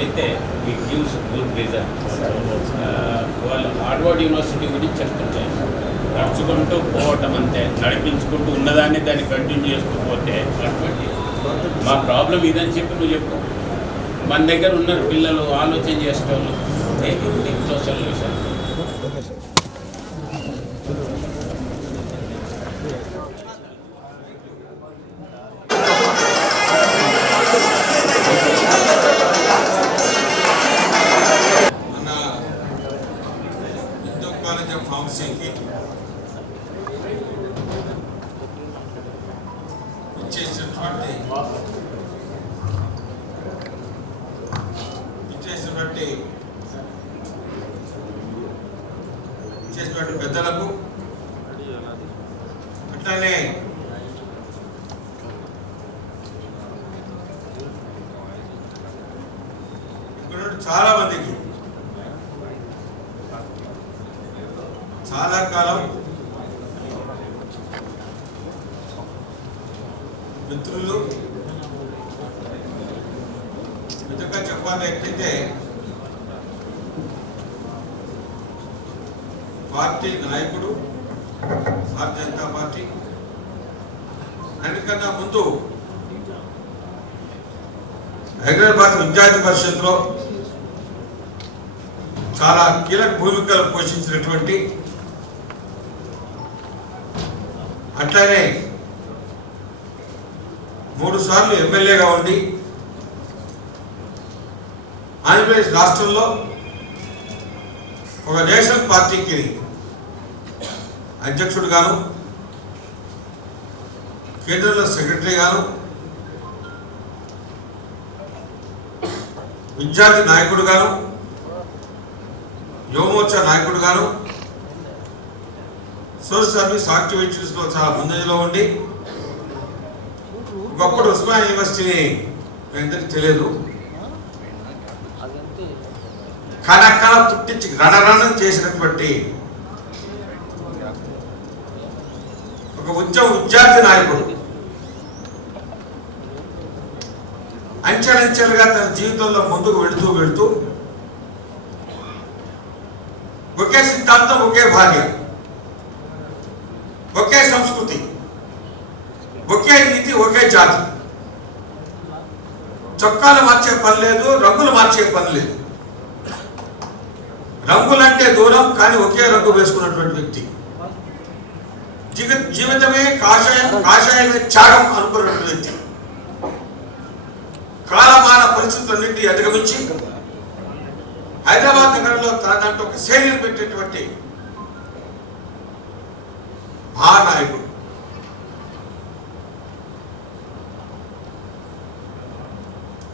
అయితే it gives good result. వాళ్ళు Harvard university గురించి చెప్తుంటాయి, నడుచుకుంటూ పోవటం అంతే, నడిపించుకుంటూ ఉన్నదాన్ని దాన్ని కంటిన్యూ చేసుకుపోతే అటువంటి మా ప్రాబ్లం ఇదని చెప్పి నువ్వు చెప్పు. మన దగ్గర ఉన్న పిల్లలు ఆలోచన చేసేవాళ్ళు దీంట్లో సొల్యూషన్. ఇచ్చేసినటువంటి పెద్దలకు అట్లనే ఇక్కడ చాలా మందికి చాలా కాలం మిత్రులు నిజంగా చెప్పాలి ఎట్లయితే పార్టీ నాయకుడు, భారతీయ జనతా పార్టీ అన్నికన్నా ముందు హైదరాబాద్ విద్యార్థి పరిషత్లో చాలా కీలక భూమికలు పోషించినటువంటి, అట్లానే 3 సార్లు ఎమ్మెల్యేగా ఉండి ఆంధ్రప్రదేశ్ రాష్ట్రంలో ఒక నేషనల్ పార్టీకి అధ్యక్షుడుగాను, కేంద్రంలో సెక్రటరీగాను, విద్యార్థి నాయకుడుగాను, యువమోర్చా నాయకుడుగాను, సోషల్ సర్వీస్ యాక్టివిటీస్లో చాలా ముందంజలో ఉండి ఒకప్పుడు ఉస్మానియా యూనివర్సిటీని అందరికీ తెలియదు, కనకన పుట్టించి రణరణం చేసినటువంటి ఒక విద్యార్థి నాయకుడు అంచెలంచెలుగా తన జీవితంలో ముందుకు వెళుతూ ఒకే సిద్ధాంతం, ఒకే భార్య, ఒకే సంస్కృతి, ఒకే నీతి, ఒకే జాతి, చొక్కాలు మార్చే పని లేదు, రంగులు మార్చే పని లేదు, రంగులంటే దూరం కానీ ఒకే రంగు వేసుకున్నటువంటి వ్యక్తి, జీవితమే కాషాయమే త్యాగం అనుకున్నటువంటి వ్యక్తి, కాలమాన పరిస్థితులన్నింటినీ అధిగమించి హైదరాబాద్ నగరంలో తనదంటూ ఒక శైలిని పెట్టేటువంటి మహానాయకుడు.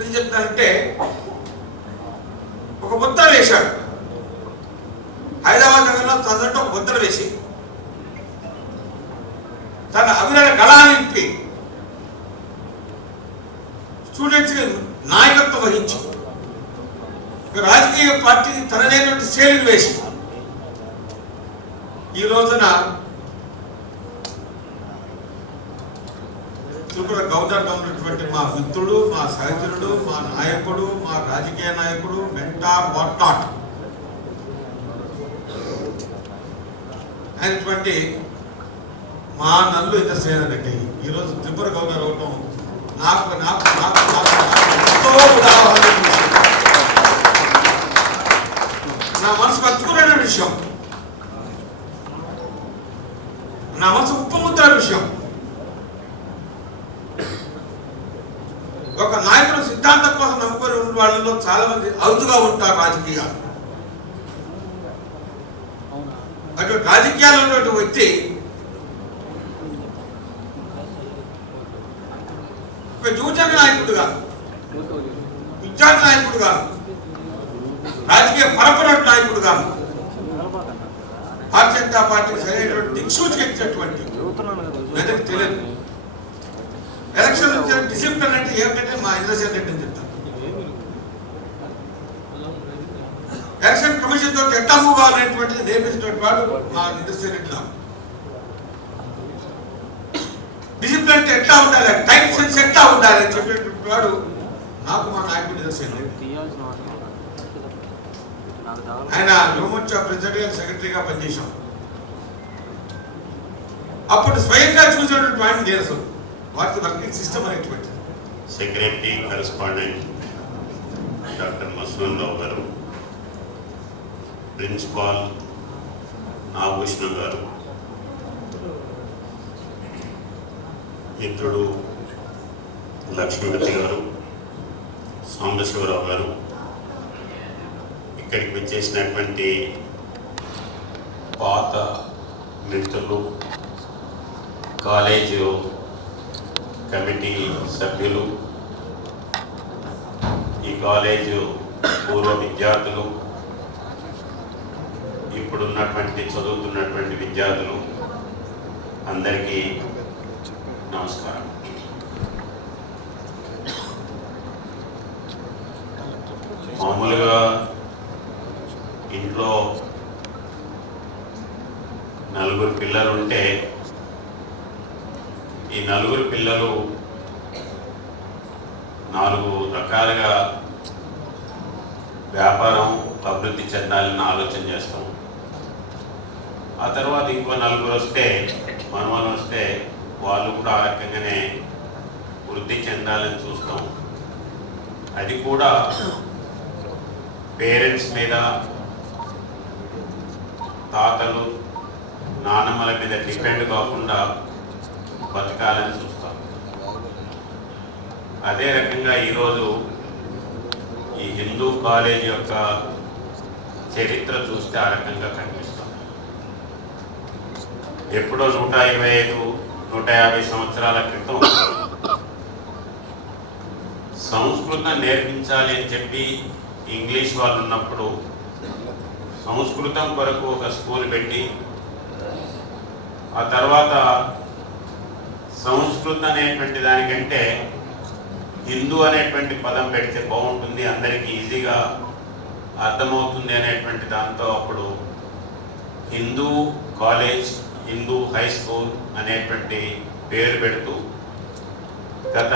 ఏం చెప్తానంటే ఒక ముద్ర వేశాడు హైదరాబాద్ నగరంలో, తనదంటూ ఒక ముద్ర వేసి తన అభినయ గళాన్ని స్టూడెంట్స్కి నాయకత్వం వహించి రాజకీయ పార్టీని తనదైనటువంటి శైలిని వేసి ఈ రోజున త్రిపుర గవర్నర్గా ఉన్నటువంటి మా మిత్రుడు, మా సహచరుడు, మా నాయకుడు, మా రాజకీయ నాయకుడు, మెంటార్ వాట్ నాట్ అయినటువంటి మా నల్లు ఇంద్రసేన రెడ్డి ఈరోజు త్రిపుర గవర్నర్ అవటం నాకు ఎంతో ఉదాహరణ, నా మనసు కత్తుకునే విషయం, నా మనసు ఉప్పముద్ర విషయం. ఒక నాయకుడు సిద్ధాంతం కోసం నమ్ముకొని ఉన్న వాళ్ళలో చాలా మంది అరుదుగా ఉంటారు రాజకీయాలు. అటు రాజకీయాల్లో ఉన్నటువంటి వ్యక్తి ఒక యువజన నాయకుడు కాదు, విద్యార్థి నాయకుడు కాదు, రాజకీయ పరపర నాయకుడు కాదు, భారతీయ జనతా పార్టీకి సరైనటువంటి దిక్సూచి ఇచ్చినటువంటి ప్రజలకు తెలియదు. ఎలక్షన్ డిసిప్లిన్ అంటే ఏమిటంటే మా ఇంద్రసేన రెడ్డి అని చెప్తాను. ఎలక్షన్ కమిషన్ తో ఎట్లా మూవ్ అవ్వాలనేటువంటిది నేర్పించినటువంటి వాడు మా ఇంద్రసేన రెడ్డి. డిసిప్లిన్ అంటే ఎట్లా ఉండాలి, టైం సెన్స్ ఎట్లా ఉండాలి అని చెప్పేటువంటి వాడు నాకు మా నాయకుడు నిదర్శనం. ఆయన యువమోర్చా ప్రెసిడెంట్ సెక్రటరీగా పనిచేశాం. అప్పుడు స్వయంగా చూసినటువంటి ఆయన నిరసన వాటి వర్కింగ్ సిస్టమ్ అనేటువంటి సెక్రటరీ కరెస్పాండెంట్ డాక్టర్ మసూన్ రావు గారు, ప్రిన్సిపాల్ నాగభూషణ గారు, మిత్రుడు లక్ష్మీపతి గారు, సాంబశివరావు గారు, ఇక్కడికి వచ్చేసినటువంటి పాత మిత్రులు, కాలేజీ కమిటీ సభ్యులు, ఈ కాలేజు పూర్వ విద్యార్థులు, ఇప్పుడున్నటువంటి చదువుతున్నటువంటి విద్యార్థులు అందరికీ నమస్కారం. మామూలుగా ఇంట్లో నలుగురు పిల్లలు ఉంటే ఈ నలుగురు పిల్లలు 4 రకాలుగా వ్యాపారం అభివృద్ధి చెందాలని ఆలోచన చేస్తాం. ఆ తర్వాత ఇంకో 4 వస్తే, మనవాళ్ళు వస్తే వాళ్ళు కూడా ఆ రకంగానే వృద్ధి చెందాలని చూస్తాం. అది కూడా పేరెంట్స్ మీద, తాతలు నానమ్మల మీద డిపెండ్ కాకుండా బతకాలని చూస్తాం. అదే రకంగా ఈరోజు ఈ హిందూ కాలేజ్ యొక్క చరిత్ర చూస్తే ఆ రకంగా కనిపిస్తాం. ఎప్పుడో 125, 150 సంవత్సరాల క్రితం సంస్కృతం నేర్పించాలి అని చెప్పి ఇంగ్లీష్ వాళ్ళు ఉన్నప్పుడు సంస్కృతం కొరకు ఒక స్కూల్ పెట్టి, ఆ తర్వాత సంస్కృతం అనేటువంటి దానికంటే హిందూ అనేటువంటి పదం పెడితే బాగుంటుంది, అందరికీ ఈజీగా అర్థమవుతుంది అనేటువంటి దాంతో అప్పుడు Hindu college, Hindu high school అనేటువంటి పేరు పెడుతూ గత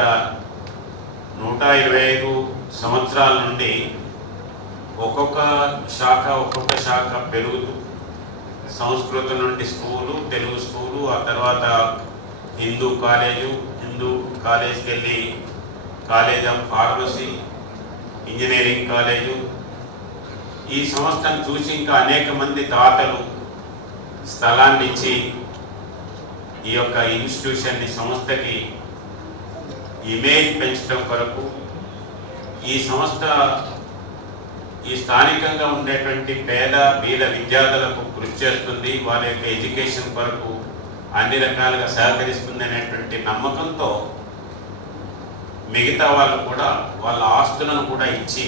125 సంవత్సరాల నుండి ఒక్కొక్క శాఖ పెరుగుతూ సంస్కృతం నుండి స్కూలు, తెలుగు స్కూలు, ఆ తర్వాత హిందూ కాలేజ్కి వెళ్ళి college of pharmacy, engineering college, ఈ సంస్థను చూసి ఇంకా అనేక మంది దాతలు స్థలాన్ని ఇచ్చి ఈ యొక్క ఇన్స్టిట్యూషన్ని, సంస్థకి ఇమేజ్ పెంచడం కొరకు ఈ సంస్థ ఈ స్థానికంగా ఉండేటువంటి పేద బీద విద్యార్థులకు కృషి చేస్తుంది, వారి యొక్క ఎడ్యుకేషన్ కొరకు అన్ని రకాలుగా సహకరిస్తుంది అనేటువంటి నమ్మకంతో మిగతా వాళ్ళు కూడా వాళ్ళ ఆస్తులను కూడా ఇచ్చి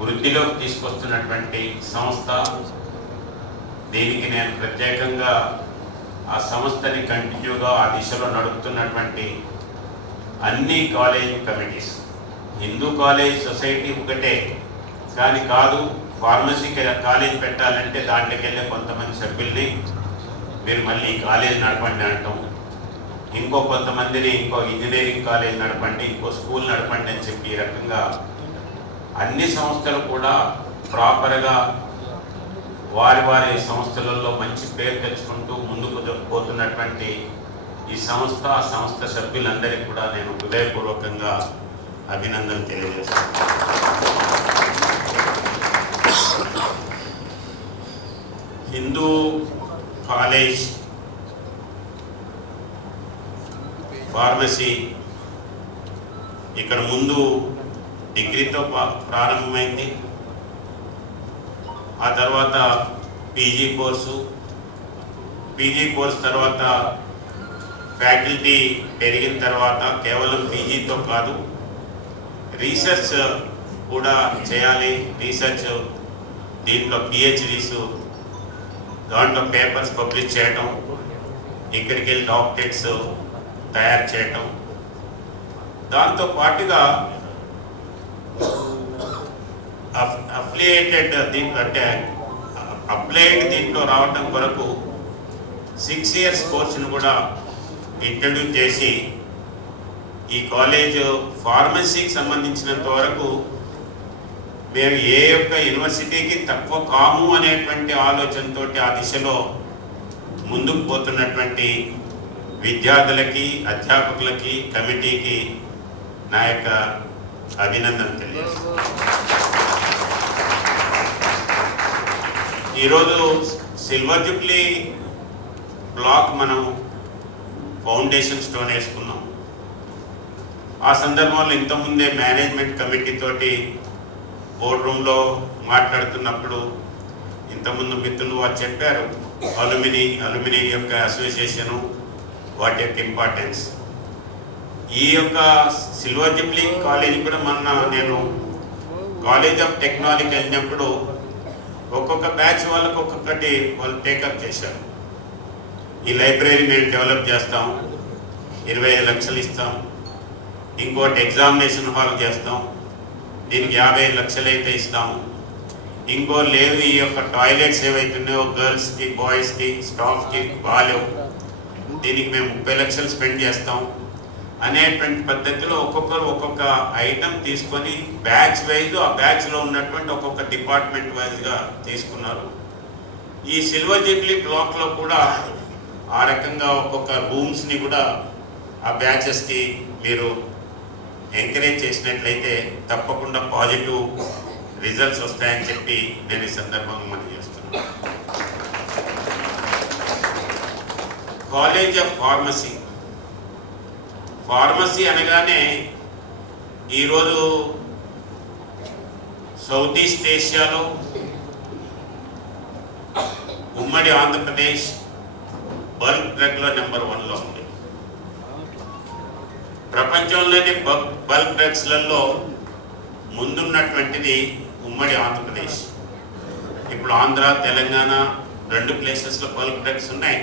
వృద్ధిలోకి తీసుకొస్తున్నటువంటి సంస్థ. దీనికి నేను ప్రత్యేకంగా ఆ సంస్థని కంటిన్యూగా ఆ దిశలో నడుపుతున్నటువంటి అన్ని college committees, Hindu college society ఒకటే కానీ కాదు, ఫార్మసీ కాలేజ్ పెట్టాలంటే దాంట్లోకి వెళ్ళే కొంతమంది సభ్యుల్ని మీరు మళ్ళీ కాలేజ్ నడపండి అంటాం, ఇంకో కొంతమందిని ఇంకో ఇంజనీరింగ్ కాలేజ్ నడపండి, ఇంకో స్కూల్ నడపండి అని చెప్పి ఈ రకంగా అన్ని సంస్థలు కూడా ప్రాపర్గా వారి సంస్థలలో మంచి పేరు తెచ్చుకుంటూ ముందుకు పోతున్నటువంటి ఈ సంస్థ, ఆ సంస్థ సభ్యులందరికీ కూడా నేను హృదయపూర్వకంగా అభినందన తెలియజేస్తాను. హిందూ కాలేజ్ ఫార్మసీ ఇక్కడ ముందు డిగ్రీతో ప్రారంభమైంది, ఆ తర్వాత పీజీ కోర్సు తర్వాత ఫ్యాకల్టీ పెరిగిన తర్వాత కేవలం పీజీతో కాదు, రీసెర్చ్ కూడా చేయాలి. రీసెర్చ్ దీంట్లో పిహెచ్డీస్, దాంట్లో పేపర్స్ పబ్లిష్ చేయటం, ఇక్కడికి వెళ్ళి డాక్టరేట్స్ తయారు చేయటం, దాంతో పాటుగా అఫిలియేటెడ్ దీంట్లో అంటే అప్లైడ్ దీంట్లో రావటం కొరకు 6 years కోర్సును కూడా ఇంట్రడ్యూస్ చేసి ఈ కాలేజ్ ఫార్మసీకి సంబంధించినంత వరకు మేము ఏ యొక్క యూనివర్సిటీకి తక్కువ కాము అనేటువంటి ఆలోచనతో ఆ దిశలో ముందుకు పోతున్నటువంటి విద్యార్థులకి, అధ్యాపకులకి, కమిటీకి నా యొక్క అభినందన తెలియజేస్తాను. ఈరోజు సిల్వర్ జూబ్లీ బ్లాక్ మనం ఫౌండేషన్ స్టోన్ వేసుకున్నాం. ఆ సందర్భంలో ఇంతకుముందే మేనేజ్మెంట్ కమిటీ తోటి బోర్డ్ రూమ్లో మాట్లాడుతున్నప్పుడు ఇంతకుముందు మిత్రులు వారు చెప్పారు అలుమిని యొక్క అసోసియేషను, వాటి యొక్క ఇంపార్టెన్స్. ఈ యొక్క సిల్వర్ జూబ్లీ కాలేజ్ కూడా మొన్న నేను కాలేజ్ ఆఫ్ టెక్నాలజీకి వెళ్ళినప్పుడు ఒక్కొక్క బ్యాచ్ వాళ్ళకు ఒక్కొక్కటి వాళ్ళు టేకప్ చేశారు. ఈ లైబ్రరీ మేము డెవలప్ చేస్తాం, 25 లక్షలు ఇస్తాం, ఇంకోటి ఎగ్జామినేషన్ హాల్ చేస్తాం, దీనికి 50 లక్షలు అయితే ఇస్తాము, ఇంకో లేదు ఈ యొక్క టాయిలెట్స్ ఏవైతున్నాయో గర్ల్స్కి, బాయ్స్కి, స్టాఫ్కి బాగాలేవు, దీనికి మేము 30 లక్షలు స్పెండ్ చేస్తాం అనేటువంటి పద్ధతిలో ఒక్కొక్కరు ఒక్కొక్క ఐటమ్ తీసుకొని బ్యాచ్ వైజ్ ఆ బ్యాచ్లో ఉన్నటువంటి ఒక్కొక్క డిపార్ట్మెంట్ వైజ్గా తీసుకున్నారు. ఈ సిల్వర్ జూబ్లీ బ్లాక్లో కూడా ఆ రకంగా ఒక్కొక్క రూమ్స్ని కూడా ఆ బ్యాచెస్కి మీరు ఎంకరేజ్ చేసినట్లయితే తప్పకుండా పాజిటివ్ రిజల్ట్స్ వస్తాయని చెప్పి నేను ఈ సందర్భంగా మనం చేస్తున్నాను. కాలేజ్ ఆఫ్ ఫార్మసీ అనగానే ఈరోజు సౌత్ ఈస్ట్ ఏషియాలో ఉమ్మడి ఆంధ్రప్రదేశ్ బల్క్ డ్రగ్లో నెంబర్ 1లో ఉంది. ప్రపంచంలోని బల్క్ డ్రగ్స్లలో ముందున్నటువంటిది ఉమ్మడి ఆంధ్రప్రదేశ్. ఇప్పుడు ఆంధ్ర, తెలంగాణ 2 ప్లేసెస్లో బల్క్ డ్రగ్స్ ఉన్నాయి.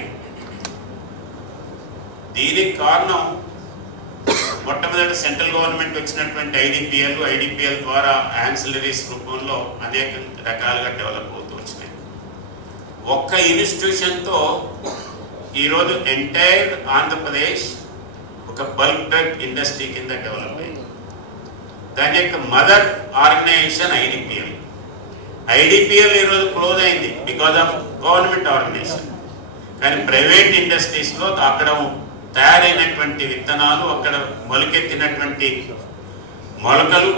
దీనికి కారణం మొట్టమొదటి సెంట్రల్ గవర్నమెంట్ వచ్చినటువంటి ఐడిపిఎల్ ద్వారా యాన్సిలరీస్ రూపంలో అనేక రకాలుగా డెవలప్ అవుతూ వచ్చినాయి. ఒక్క ఇన్స్టిట్యూషన్తో ఈరోజు ఎంటైర్ ఆంధ్రప్రదేశ్ ఒక బల్క్ డ్రగ్ ఇండస్ట్రీ కింద డెవలప్ అయింది. దాని యొక్క మదర్ ఆర్గనైజేషన్ ఐడిపిఎల్ ఈరోజు క్లోజ్ అయింది బికాజ్ ఆఫ్ గవర్నమెంట్ ఆర్గనైజేషన్. కానీ ప్రైవేట్ ఇండస్ట్రీస్లో అక్కడ తయారైనటువంటి విత్తనాలు, అక్కడ మొలకెత్తినటువంటి మొలకలు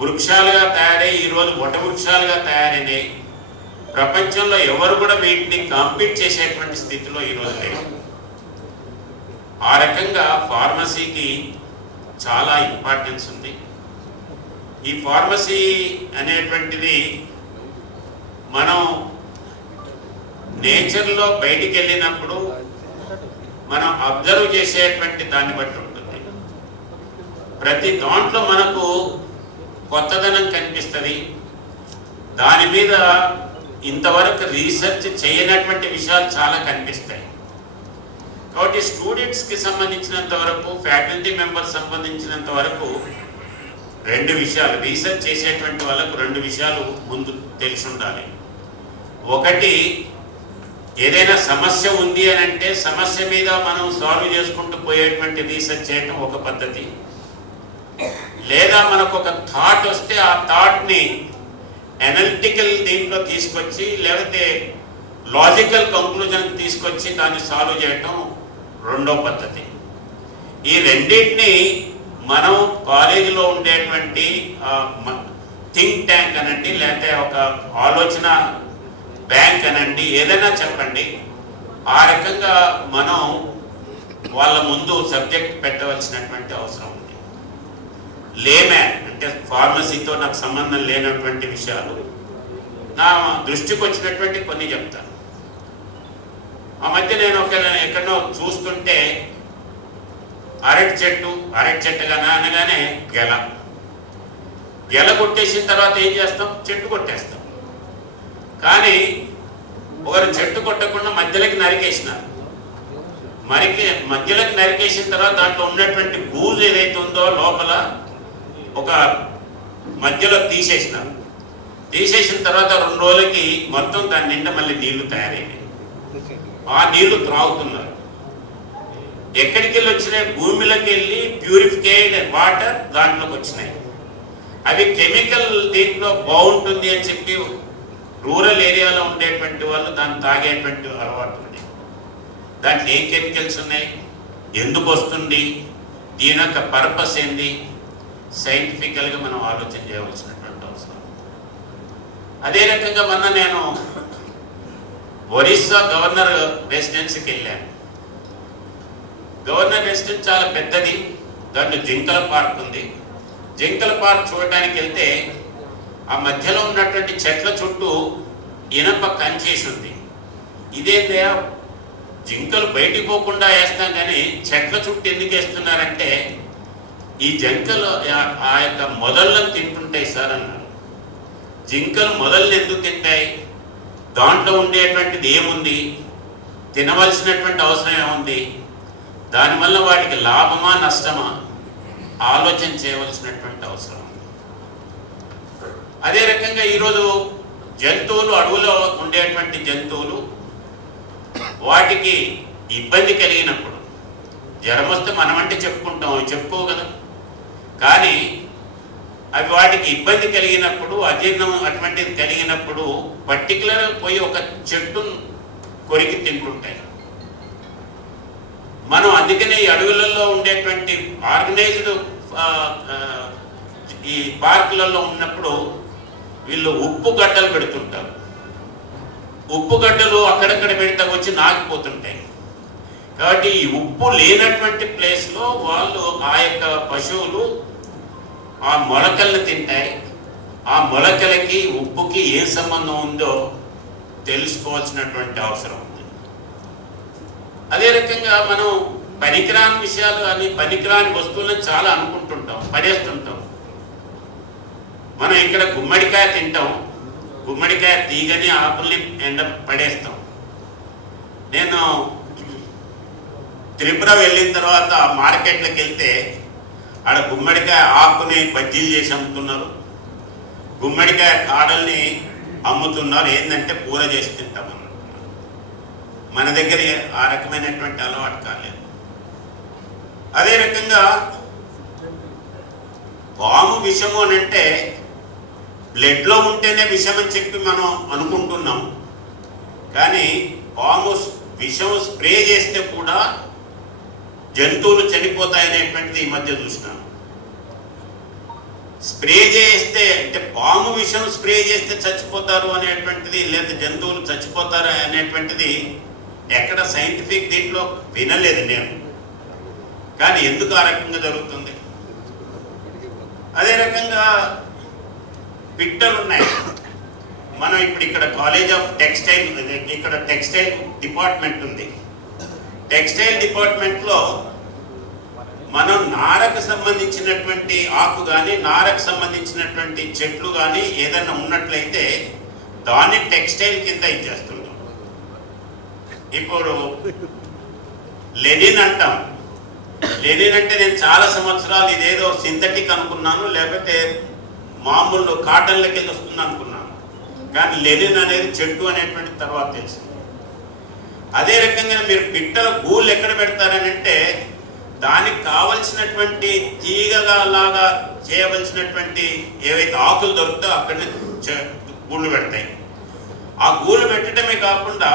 వృక్షాలుగా తయారై ఈరోజు వట వృక్షాలుగా తయారైనాయి. ప్రపంచంలో ఎవరు కూడా వీటిని కాంపీట్ చేసేటువంటి స్థితిలో ఈరోజు లేదు. ఆ రకంగా ఫార్మసీకి చాలా ఇంపార్టెన్స్ ఉంది. ఈ ఫార్మసీ అనేటువంటిది మనం నేచర్లో బయటికి వెళ్ళినప్పుడు మనం అబ్జర్వ్ చేసేటువంటి దాన్ని బట్టి ఉంటుంది. ప్రతి దాంట్లో మనకు కొత్తదనం కనిపిస్తుంది. దాని మీద ఇంతవరకు రీసెర్చ్ చేయనటువంటి విషయాలు చాలా కనిపిస్తాయి. కాబట్టి స్టూడెంట్స్కి సంబంధించినంత వరకు, ఫ్యాకల్టీ మెంబర్స్ సంబంధించినంత వరకు 2 విషయాలు, రీసెర్చ్ చేసేటువంటి వాళ్ళకు 2 విషయాలు ముందు తెలిసి ఉండాలి. ఒకటి, ఏదైనా సమస్య ఉంది అని అంటే సమస్య మీద మనం సాల్వ్ చేసుకుంటూ పోయేటువంటి రీసెర్చ్ చేయటం ఒక పద్ధతి. లేదా మనకు ఒక థాట్ వస్తే ఆ థాట్ని అనలిటికల్ దీంట్లో తీసుకొచ్చి లేకపోతే లాజికల్ కంక్లూజన్ తీసుకొచ్చి దాన్ని సాల్వ్ చేయటం రెండో పద్ధతి. ఈ రెండింటిని మనం కాలేజీలో ఉండేటువంటి థింక్ ట్యాంక్ అనండి, లేకపోతే ఒక ఆలోచన బ్యాంక్ అనండి, ఏదైనా చెప్పండి, ఆ రకంగా మనం వాళ్ళ ముందు సబ్జెక్ట్ పెట్టవలసినటువంటి అవసరం ఉంది. లేమ్యాన్ అంటే ఫార్మసీతో నాకు సంబంధం లేనటువంటి విషయాలు నా దృష్టికి వచ్చినటువంటి కొన్ని చెప్తాను. ఆ మధ్య నేను ఎక్కడో చూస్తుంటే అరటి చెట్టుగా అనగానే గెల కొట్టేసిన తర్వాత ఏం చేస్తాం? చెట్టు కొట్టేస్తాం. కానీ ఒకరు చెట్టు కొట్టకుండా మధ్యలోకి నరికేసినారు. మధ్యలోకి నరికేసిన తర్వాత దాంట్లో ఉన్నటువంటి బూజు ఏదైతే ఉందో లోపల ఒక మధ్యలో తీసేసినారు. తీసేసిన తర్వాత 2 రోజులకి మొత్తం దాని నిండా మళ్ళీ నీళ్లు తయారైనాయి. ఆ నీళ్లు త్రాగుతున్నారు. ఎక్కడికి వెళ్ళి వచ్చినాయి? భూమిలోకి వెళ్ళి ప్యూరిఫైడ్ వాటర్ దాంట్లోకి వచ్చినాయి. అవి కెమికల్ దీంట్లో బాగుంటుంది అని చెప్పి రూరల్ ఏరియాలో ఉండేటువంటి వాళ్ళు దాన్ని తాగేటువంటి అలవాటు ఉంది. దాంట్లో ఏ కెమికల్స్ ఉన్నాయి, ఎందుకు వస్తుంది, దీని యొక్క పర్పస్ ఏంది, సైంటిఫికల్గా మనం ఆలోచన చేయవలసినటువంటి అవసరం. అదే రకంగా మొన్న నేను ఒరిస్సా గవర్నర్ రెసిడెన్సీకి వెళ్ళాను. గవర్నర్ రెసిడెన్స్ చాలా పెద్దది, దాంట్లో జింకల పార్క్ ఉంది. జింకల పార్క్ చూడడానికి వెళ్తే ఆ మధ్యలో ఉన్నటువంటి చెట్ల చుట్టూ ఇనప కంచేసి ఉంది. ఇదేంటే జింకలు బయటికి పోకుండా వేస్తాం, కానీ చెట్ల చుట్టూ ఎందుకు వేస్తున్నారంటే ఈ జింకలు ఆ యొక్క మొదళ్ళను తింటుంటాయి సార్ అన్నారు. జింకలు మొదళ్ళు ఎందుకు తింటాయి, దాంట్లో ఉండేటువంటిది ఏముంది, తినవలసినటువంటి అవసరం ఏముంది, దానివల్ల వాటికి లాభమా నష్టమా ఆలోచన చేయవలసినటువంటి అవసరం. అదే రకంగా ఈరోజు జంతువులు, అడవులో ఉండేటువంటి జంతువులు, వాటికి ఇబ్బంది కలిగినప్పుడు, జ్వరం వస్తే మనమంటే చెప్పుకో కదా, కానీ అవి వాటికి ఇబ్బంది కలిగినప్పుడు, అజీర్ణం అటువంటిది కలిగినప్పుడు పర్టికులర్ పోయి ఒక చెట్టును కొరికి తింటుంటాయి. మనం అందుకనే ఈ అడవులలో ఉండేటువంటి ఆర్గనైజ్డ్ ఈ పార్కులలో ఉన్నప్పుడు వీళ్ళు ఉప్పు గడ్డలు పెడుతుంటారు. ఉప్పు గడ్డలు అక్కడక్కడ పెడితే వచ్చి నాకిపోతుంటాయి. కాబట్టి ఈ ఉప్పు లేనటువంటి ప్లేస్లో వాళ్ళు ఆ యొక్క పశువులు ఆ మొలకల్ని తింటాయి. ఆ మొలకలకి ఉప్పుకి ఏ సంబంధం ఉందో తెలుసుకోవాల్సినటువంటి అవసరం ఉంది. అదే రకంగా మనం పనికిరాని విషయాలు కానీ పనికిరాని వస్తువులను చాలా అనుకుంటుంటాం, పడేస్తుంటాం. మనం ఇక్కడ గుమ్మడికాయ తింటాం, గుమ్మడికాయ తీగని ఆకుల్ని ఎండ పడేస్తాం. నేను త్రిపుర వెళ్ళిన తర్వాత మార్కెట్లోకి వెళ్తే ఆడ గుమ్మడికాయ ఆకుని బజ్జీలు చేసి అమ్ముతున్నారు, గుమ్మడికాయ కాడల్ని అమ్ముతున్నారు. ఏంటంటే కూర చేసి తింటాం. మన దగ్గర ఆ రకమైనటువంటి అలవాటు కాలేదు. అదే రకంగా పాము విషము అని అంటే బ్లడ్లో ఉంటేనే విషం అని చెప్పి మనం అనుకుంటున్నాం, కానీ పాము విషం స్ప్రే చేస్తే కూడా జంతువులు చనిపోతాయనేటువంటిది ఈ మధ్య చూసినాను. స్ప్రే చేస్తే అంటే పాము విషం స్ప్రే చేస్తే చచ్చిపోతారు అనేటువంటిది, లేదా జంతువులు చచ్చిపోతారు అనేటువంటిది ఎక్కడ సైంటిఫిక్ దీంట్లో వినలేదు నేను. కానీ ఎందుకు ఆ రకంగా జరుగుతుంది? అదే రకంగా పిట్టలు ఉన్నాయి. మనం ఇప్పుడు ఇక్కడ కాలేజ్ ఆఫ్ టెక్స్టైల్, ఇక్కడ టెక్స్టైల్ డిపార్ట్మెంట్ ఉంది. టెక్స్టైల్ డిపార్ట్మెంట్లో మనం నారకు సంబంధించినటువంటి ఆకు కానీ నారకు సంబంధించినటువంటి చెట్లు కానీ ఏదైనా ఉన్నట్లయితే దాన్ని టెక్స్టైల్ కింద ఇచ్చేస్తుంటాం. ఇప్పుడు లెనిన్ అంటాం. లెనిన్ అంటే నేను చాలా సంవత్సరాలు ఇదేదో సింథటిక్ అనుకున్నాను, లేకపోతే మామూలు కాటన్లకి వెళ్ళి వస్తుంది అనుకున్నాను. కానీ లెనిన్ అనేది చెట్టు అనేటువంటి తర్వాత తెలిసింది. అదే రకంగా మీరు పిట్టల గూళ్ళు ఎక్కడ పెడతారని అంటే దానికి కావలసినటువంటి తీగగా లాగా చేయవలసినటువంటి ఏవైతే ఆకులు దొరుకుతాయో అక్కడనే గూళ్ళు పెడతాయి. ఆ గూళ్ళు పెట్టడమే కాకుండా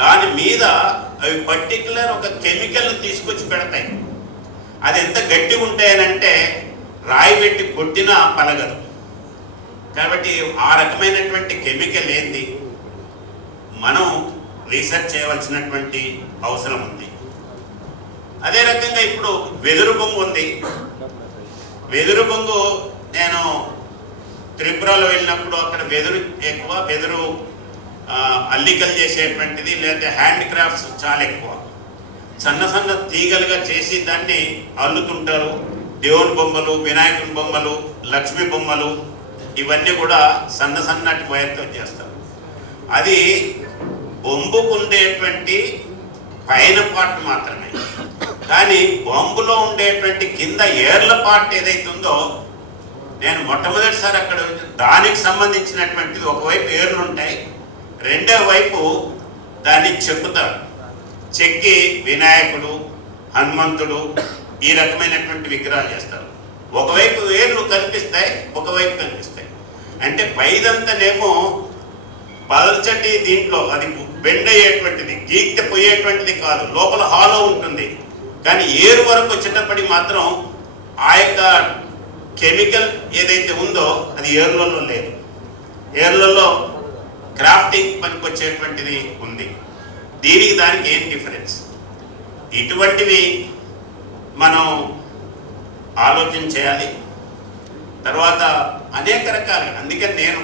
దాని మీద అవి పర్టికులర్ ఒక కెమికల్ని తీసుకొచ్చి పెడతాయి. అది ఎంత గట్టిగా ఉంటాయనంటే రాయి పెట్టి కొట్టినా పలగదు. కాబట్టి ఆ రకమైనటువంటి కెమికల్ ఏంది మనం రీసెర్చ్ చేయవలసినటువంటి అవసరం ఉంది. అదే రకంగా ఇప్పుడు వెదురు బొంగు ఉంది. వెదురు బొంగు నేను త్రిపురలో వెళ్ళినప్పుడు అక్కడ వెదురు ఎక్కువ, వెదురు అల్లికలు చేసేటువంటిది లేదా హ్యాండ్ క్రాఫ్ట్స్ చాలా ఎక్కువ. సన్న సన్న తీగలుగా చేసి దాన్ని అల్లుతుంటారు. దేవుని బొమ్మలు, వినాయకుని బొమ్మలు, లక్ష్మీ బొమ్మలు ఇవన్నీ కూడా సన్న సన్నటి వైర్తో చేస్తారు. అది బొంబుకు ఉండేటువంటి పైన పార్ట్ మాత్రమే, కానీ బొంబులో ఉండేటువంటి కింద ఏర్ల పార్ట్ ఏదైతే ఉందో, నేను మొట్టమొదటిసారి అక్కడ దానికి సంబంధించినటువంటిది ఒకవైపు ఏర్లు ఉంటాయి, రెండో వైపు దాన్ని చెక్కుతారు. చెక్కి వినాయకుడు, హనుమంతుడు ఈ రకమైనటువంటి విగ్రహాలు చేస్తారు. ఒకవైపు వేర్లు కనిపిస్తాయి, ఒకవైపు కనిపిస్తాయి. అంటే పైదంతానేమో పల్చటి దీంట్లో అది బెండ్ అయ్యేటువంటిది, గీక్త పోయేటువంటిది కాదు, లోపల హాలో ఉంటుంది. కానీ ఏరు వరకు వచ్చేటప్పటికి మాత్రం ఆ యొక్క కెమికల్ ఏదైతే ఉందో అది ఏర్లలో లేదు. ఏర్లలో క్రాఫ్టింగ్ పనికి వచ్చేటువంటిది ఉంది. దీనికి దానికి ఏం డిఫరెన్స్? ఇటువంటివి మనం ఆలోచన చేయాలి. తర్వాత అనేక రకాలుగా, అందుకని నేను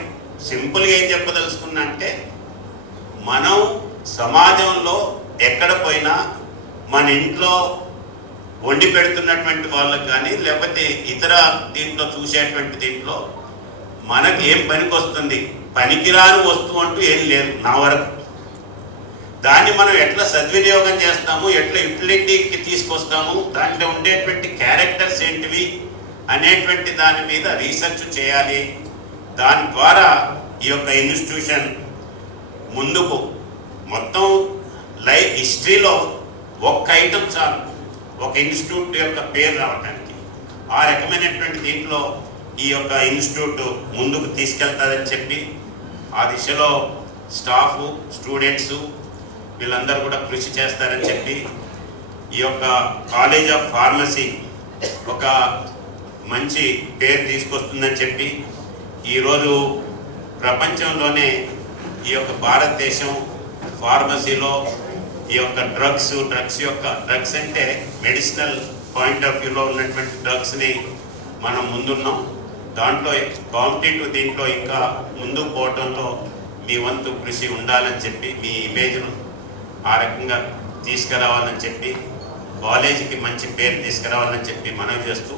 సింపుల్గా ఏం చెప్పదలుచుకున్నా అంటే, మనం సమాజంలో ఎక్కడ పోయినా మన ఇంట్లో వండి పెడుతున్నటువంటి వాళ్ళకి కానీ లేకపోతే ఇతర దీంట్లో చూసేటువంటి దీంట్లో మనకి ఏం పనికి వస్తుంది, పనికిరాని వస్తువు అంటూ ఏం లేదు నా వరకు. దాన్ని మనం ఎట్లా సద్వినియోగం చేస్తాము, ఎట్లా యూటిలిటీకి తీసుకొస్తాము, దాంట్లో ఉండేటువంటి క్యారెక్టర్స్ ఏంటివి అనేటువంటి దాని మీద రీసెర్చ్ చేయాలి. దాని ద్వారా ఈ యొక్క ఇన్స్టిట్యూషన్ ముందుకు మొత్తం లైఫ్ హిస్టరీలో ఒక్క ఐటమ్ చాలు ఒక ఇన్స్టిట్యూట్ యొక్క పేరు రావడానికి. ఆ రకమైనటువంటి దీంట్లో ఈ యొక్క ఇన్స్టిట్యూట్ ముందుకు తీసుకెళ్తారని చెప్పి, ఆ దిశలో స్టాఫ్, స్టూడెంట్స్ వీళ్ళందరూ కూడా కృషి చేస్తారని చెప్పి, ఈ యొక్క కాలేజ్ ఆఫ్ ఫార్మసీ ఒక మంచి పేరు తీసుకొస్తుందని చెప్పి, ఈరోజు ప్రపంచంలోనే ఈ యొక్క భారతదేశం ఫార్మసీలో ఈ యొక్క డ్రగ్స్ అంటే మెడిసినల్ పాయింట్ ఆఫ్ వ్యూలో ఉన్నటువంటి డ్రగ్స్ని మనం ముందున్నాం. దాంట్లో కాంపిటేటివ్ దీంట్లో ఇంకా ముందుకు పోవటంలో మీ వంతు కృషి ఉండాలని చెప్పి, మీ ఇమేజ్ను ఆ రకంగా తీసుకురావాలని చెప్పి, కాలేజీకి మంచి పేరు తీసుకురావాలని చెప్పి మనవి చేస్తూ